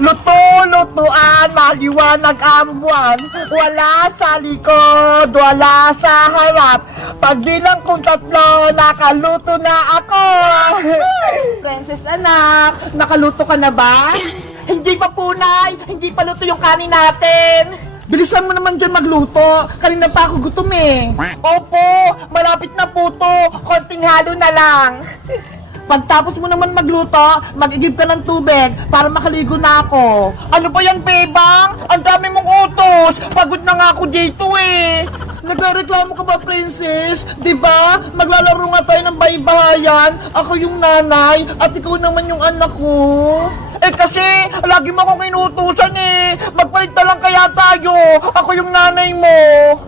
Luto-lutuan, maliwanag ang buwan. Wala sa likod, wala sa harap. Pagbilang kong 3, nakaluto na ako. Princess anak, nakaluto ka na ba? Hindi pa punay, hindi pa luto yung kanin natin. Bilisan mo naman dyan magluto. Kanina pa ako gutom eh. Opo, malapit na po to. Konting halo na lang. Pagtapos mo naman magluto, mag-igib ka ng tubig para makaligo na ako. Ano ba yan, Bebang? Ang dami mong utos. Pagod na nga ako dito eh. Nagreklamo ka ba, Princess? Diba? Maglalaro nga tayo ng baybahayan. Ako yung nanay at ikaw naman yung anak ko. Eh kasi, lagi mo akong inutusan eh. Magpalit na lang kaya tayo. Ako yung nanay mo.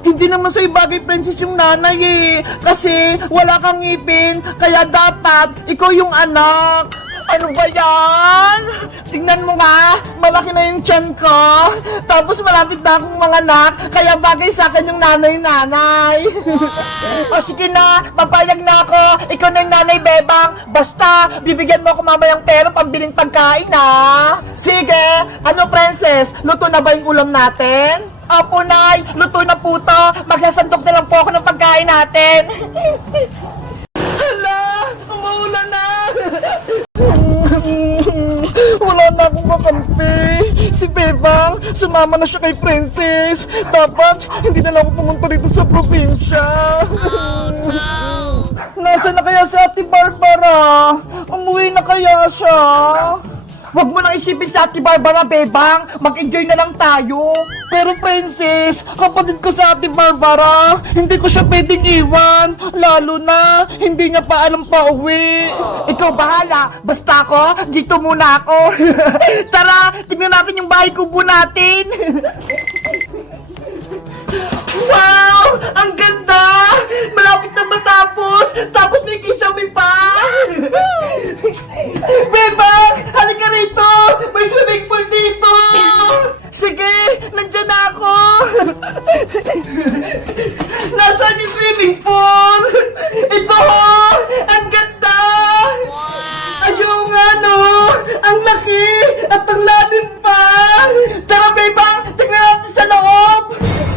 Hindi naman sa'yo bagay, Princess, yung nanay eh. Kasi, wala kang ngipin. Kaya dapat, ikaw yung anak. Ano ba yan? Tingnan mo nga, malaki na yung tiyan ko. Tapos malapit na akong manganak. Kaya bagay sa akin yung nanay-nanay. O sige na, papayag na ako. Ikaw na yung nanay, Bebang. Basta, bibigyan mo ako mamayang pera pambiling pagkain ha. Sige, ano Princess? Luto na ba yung ulam natin? Opo, Nay. Luto na po to. Magsasandok na lang po ako ng pagkain natin. Hala, umuulan na. Wala na akong kakampi. Si Bebang, sumama na siya kay Princess. Dapat, hindi na lang ako pumunta dito sa probinsya. Nasaan na kaya si Ate Barbara? Umuwi na kaya siya? Huwag mo nang isipin sa Ate Barbara, Bebang. Mag-enjoy na lang tayo. Pero Princess, kapatid ko sa Ate Barbara, hindi ko siya pwedeng iwan. Lalo na, hindi niya pa alam pa uwi. Ikaw bahala. Basta ako, dito muna ako. Tara, tingnan natin yung bahay kubo natin. Wow! Ang ganda! Malapit na matapos! Tapos may kisame pa! Bebang! Halika rito! May swimming pool dito! Sige! Nandyan na ako! Nasaan yung swimming pool? Ito! Ang ganda! Ayun nga no! Ang laki! At ang lalim pa! Tara Bebang! Tingnan natin sa loob!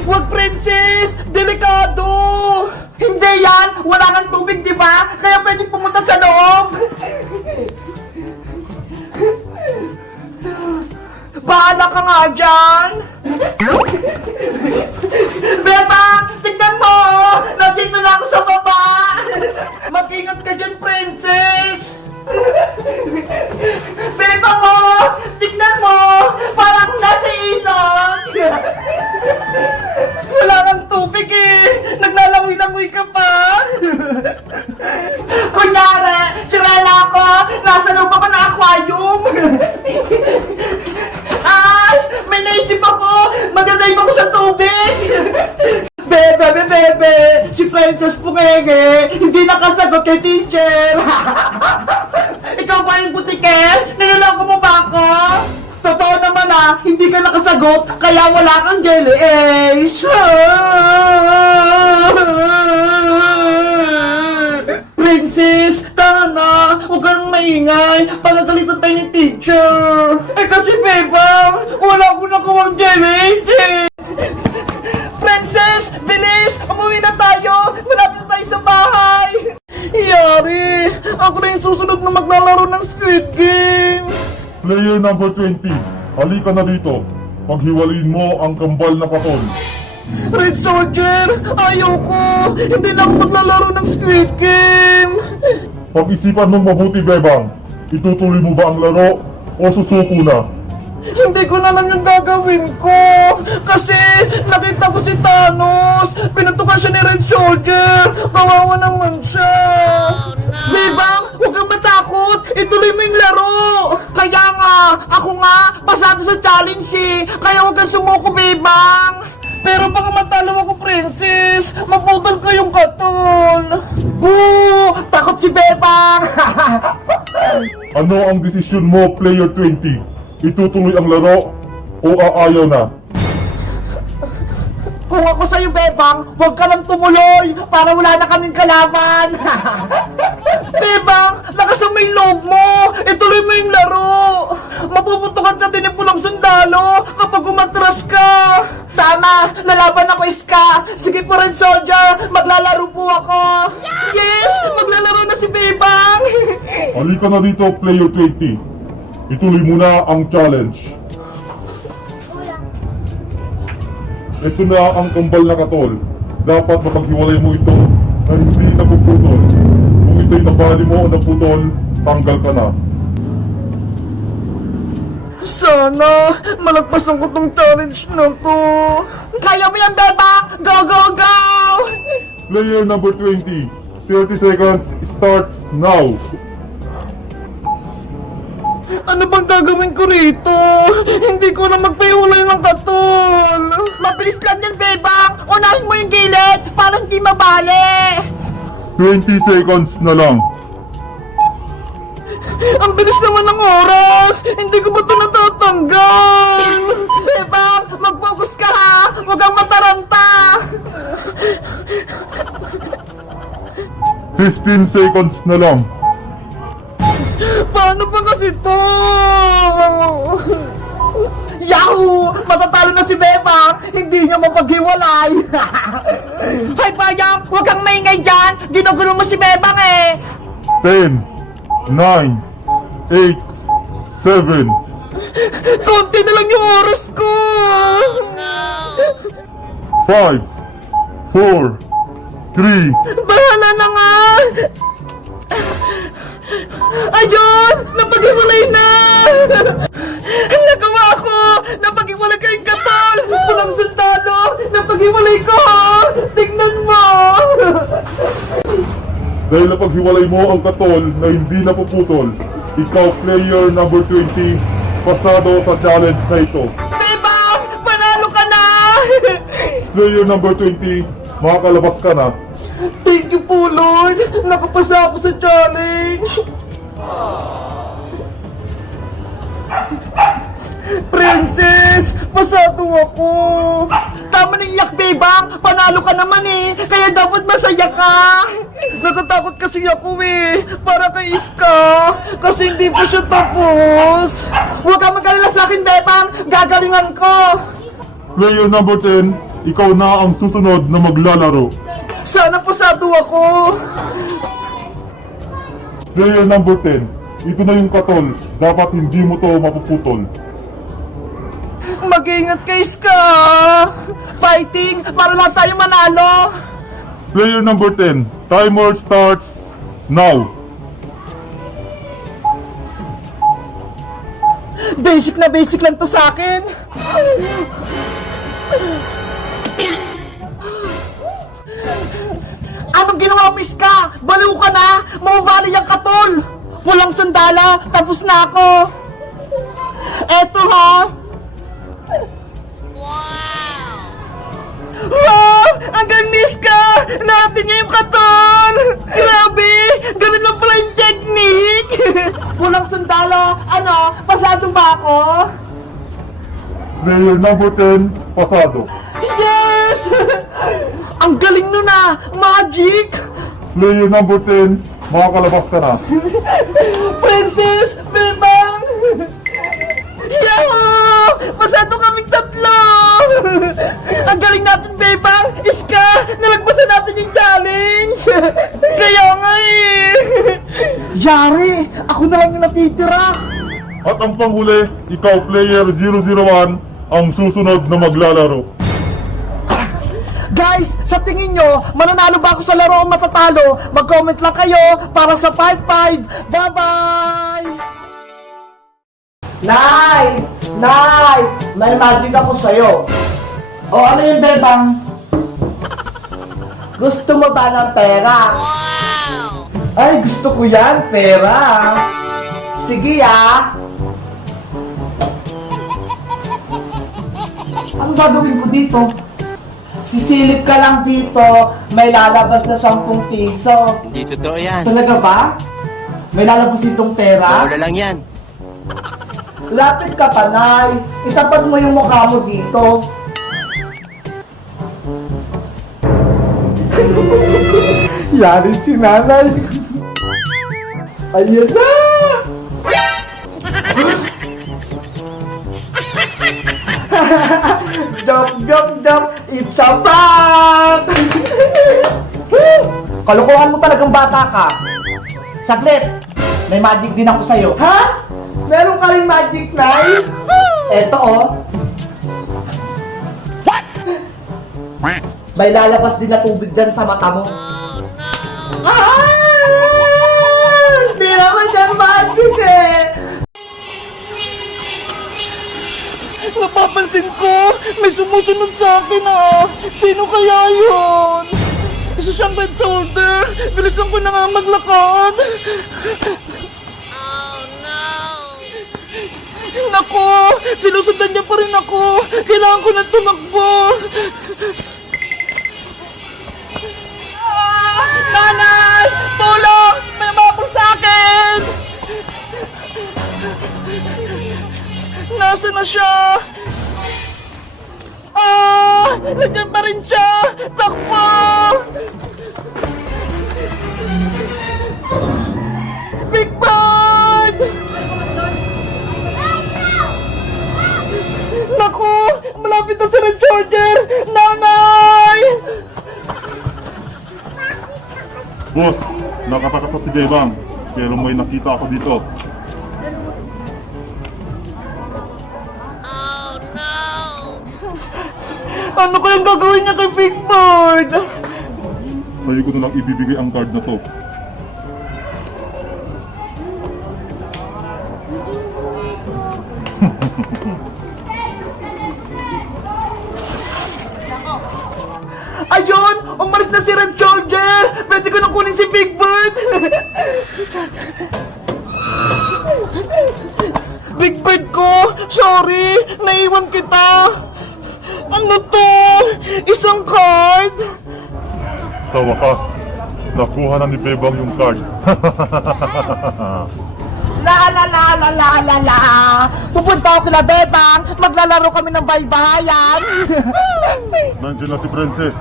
Wag, Princess! Delikado! Hindi yan! Wala kang tubig, di ba? Kaya pwedeng pumunta sa loob! Bahala ka nga dyan! Bebang! Tignan mo! Nandito na ako sa baba! Mag-ingat ka dyan, Princess! Bebang mo! Tignan mo! Parang nasa ilog! Wala kang tubig eh! Naglalangoy-langoy ka pa! Kunyari, sirala ako! Nasa loob ako ng aquarium! Ay! May naisip ako! Magdadive ako sa tubig! Bebe! Si Princess Pungenge! Hindi nakasagot kay teacher! Ikaw ba yung butike? Niloloko mo ba ako? Totoo naman ah, hindi ka nakasagot, kaya wala kang jelly ace. Princess, tara na, huwag kang maingay, panagalitan tayo ni teacher. Eh kasi Bebang, wala ko nakawang jelly ace. Princess, bilis, umuwi na tayo, malapit na tayo sa bahay. Yari, ako na yung susunod na maglalaro ng Squid Game. Player number 20, halika na dito. Paghiwalin mo ang kambal na kahon. Red Soldier, ayoko. Hindi na ako maglalaro ng Squid Game. Pag-isipan mong mabuti, Bebang. Itutuloy mo ba ang laro o susuko na? Hindi ko na lang yung gagawin ko. Kasi nakita ko si Thanos. Pinatukan siya ni Red Soldier. Kawawa naman siya. Bebang, huwag kang matakot. Ituloy mo yung laro. Kaya nga, ako nga, pasado sa challenge eh. Kaya huwag kang sumuko, Bebang. Pero baka matalo ako, Princess. Maputol ko yung katon. Boo! Takot si Bebang. Ano ang desisyon mo, Player 20? Itutuloy ang laro o aayaw na? Kung ako sa'yo, Bebang, huwag ka nang tumuloy para wala na kaming kalaban. Bebang, lakas ang may loob mo. Ituloy mo yung laro. Mapuputukan ka din ng pulang sundalo kapag umatras ka. Tama, lalaban ako, Iska. Sige po, Red Soldier, maglalaro po ako. Yes, maglalaro na si Bebang. Halika na dito, player 20. Ituloy mo na ang challenge. Ito na ang kambal na katol. Dapat mapaghiwalay mo ito na hindi napuputol. Kung ito'y nabali mo o naputol, tanggal ka na. Sana malagpasan ko tong challenge na to. Kaya mo yan, Bebang! Go, go, go! Player number 20. 30 seconds starts now. Ano bang gagawin ko rito? Hindi ko na magpahiwalay ng katol. Mabilis lang yan, Bebang. Unahin mo yung gilid para hindi mabali. 20 seconds na lang. Ang bilis naman ng oras. Hindi ko ba ito natatanggal? Bebang, mag-focus ka ha. Huwag kang mataranta. 15 seconds na lang. Paano ba kasi to? Yahoo! Matatalo na si Bebang! Hindi niya mapaghiwalay! Hay Bayang! Huwag kang maingay dyan! Ginugulo mo si Bebang eh! 10, 9, 8, 7, Konti na lang yung oras ko! 5, 4, 3, Bahala na nga! Ayun! Napaghiwalay na! Nagawa ko! Napaghiwalay kayong katol! Pulang sundalo! Napaghiwalay ko! Tingnan mo! Dahil napaghiwalay mo ang katol na hindi napuputol, ikaw player number 20, pasado sa challenge na ito. Bebang! Panalo ka na! Player number 20, makakalabas ka na. Thank you po, Lord! Nakapasa ako sa challenge! Princess! Pasado ako! Tama na iyak, Bebang! Panalo ka naman eh! Kaya dapat masaya ka! Natatakot kasi ako eh! Para kay Iska! Kasi hindi pa siya tapos! Huwag kang mag-alala sa akin, Bebang! Gagalingan ko! Player number 10, ikaw na ang susunod na maglalaro. Sana pasado ako! Player number 10, ito na yung katol, dapat hindi mo to mapuputol. Mag-ingat kay Iska! Fighting! Para lang tayo manalo! Player number 10, timer starts now. Basic na basic lang to sa akin! Anong ginawa mo, Iska? Baliw ka na! Mamabali ang katol! Walang sandala! Tapos na ako! Eto ha! Wow! Ang galing ni Iska! Natin niya yung katol! Grabe! Ganun lang pala yung technique! Walang sandalo! Ano? Pasado ba ako? Player number 10, pasado. Yes! Ang galing nun ah! Magic! Player number 10, makakalabas ka na. Princess! Bebang! Yahoo! Pasado kaming tatlo! Ang galing natin, Bebang! Iska! Nalagpasan natin yung challenge! Kaya nga eh! Yari! Ako na lang yung natitira! At ang panghuli, ikaw player 001, ang susunod na maglalaro. Guys, sa tingin nyo, mananalo ba ako sa laro o matatalo? Mag-comment lang kayo para sa 5-5. Bye-bye! Nay! Nay! May magic ako sa'yo. O ano yung Bebang? Gusto mo ba ng pera? Ay, gusto ko yan, pera. Sige ah. Ano gagawin ko dito? Sisilip ka lang dito, may lalabas na 10 piso. Hindi totoo yan. Talaga ba? May lalabas ditong pera? Wala lang yan. Lapit ka, Panay. Itapat mo yung mukha mo dito. Yari si nanay. Ayan na! Dop, it's a prank! Kalukuhan mo talagang bata ka. Saglit, may magic din ako sa'yo. Ha? Meron ka rin magic knife? Eto oh. May lalabas din na tubig dyan sa mata mo. Ah! Hindi naman yan magic eh! Napapansin ko, may sumusunod sa akin ah. Sino kaya yun? Isa siyang red shoulder. Bilisan ko na nga maglakad. Oh no! Naku! Sinusundan niya pa rin ako. Kailangan ko na tumakbo. Nanay! Tulong! May mapul sa akin! Nasaan na siya? Ah! Nandiyan pa rin siya! Takbo! Big Bird! Naku! Malapit na si Red Charger! Nanay! Boss, nakatakas sa si Bebang. Pero may nakita ako dito. Ano kayang gagawin niya kay Big Bird? Sa'yo ko na lang ibibigay ang card na to. Ayun! Umalis na si Red Charger! Pwede ko nang kunin si Big Bird! Big Bird ko! Sorry! Naiwan kita! Ano to? Isang card? Sa wakas, nakuha na ni Bebang yung card. La la la la la la la! Pupunta ako kila Bebang, maglalaro kami ng bahay-bahayan! Nandiyan na si Princess.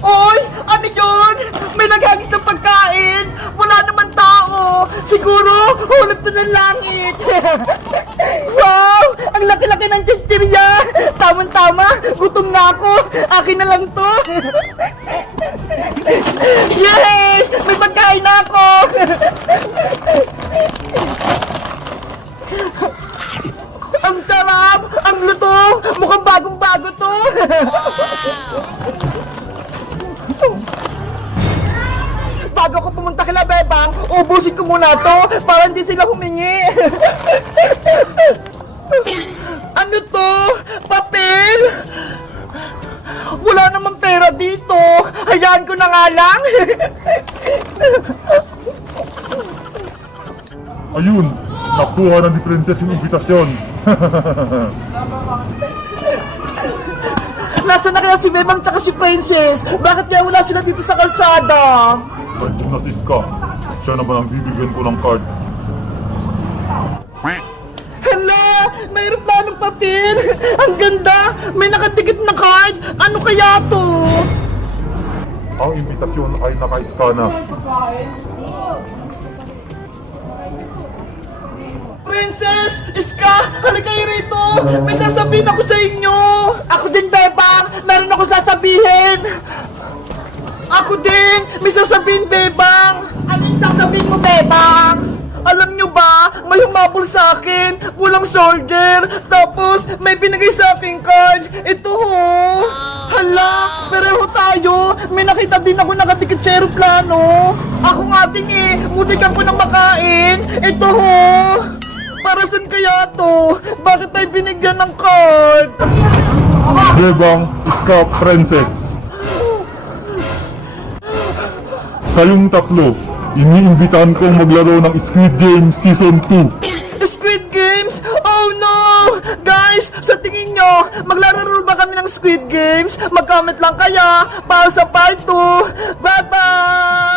Oy! Ano yun? May naghagis ng pagkain! Wala naman tao! Siguro, hulog to ng langit! Wow! Ang laki-laki ng chichirya! Tama-tama! Gutom na ako! Akin na lang to! Yay! May pagkain na ako! Ang sarap! Ang luto! Mukhang bagong-bago to! Bago ako pumunta kila Bebang, ubusin ko muna to para hindi sila humingi. Ano to? Papel? Wala namang pera dito. Hayaan ko na nga lang. Ayun, nakuha na ni Princess yung imbitasyon. Nasaan na kaya si Bebang tsaka si Princess? Bakit kaya wala sila dito sa kalsada? Nandiyan na si Ska. Siya naman ang bibigyan ko ng card. Hala! May aeroplanong papel! Ang ganda! May nakadikit na card! Ano kaya to? Ang imbitasyon ay naka-ska na. Princess! Iska! Halika kayo rito! May sasabihin ako sa inyo! Ako din, Bebang! Meron ako sasabihin! Ako din! May sasabihin, Bebang! Anong sasabihin mo, Bebang? Alam nyo ba, may humabol sa akin, walang soldier, tapos may binigay sa akin card. Ito ho! Hala, pareho tayo, may nakita din ako nakadikit sa aeroplano. Ako nga din eh, mutikan ko ng makain. Ito ho! Para saan kaya to? Bakit tayo binigyan ng card? Bebang, Ska, Princess. Kayong tatlo, iniimbitahan kong maglaro ng Squid Game Season 2. Squid Games? Oh no! Guys, sa tingin nyo, maglalaro ba kami ng Squid Games? Mag-comment lang kaya para sa part 2. Bye-bye!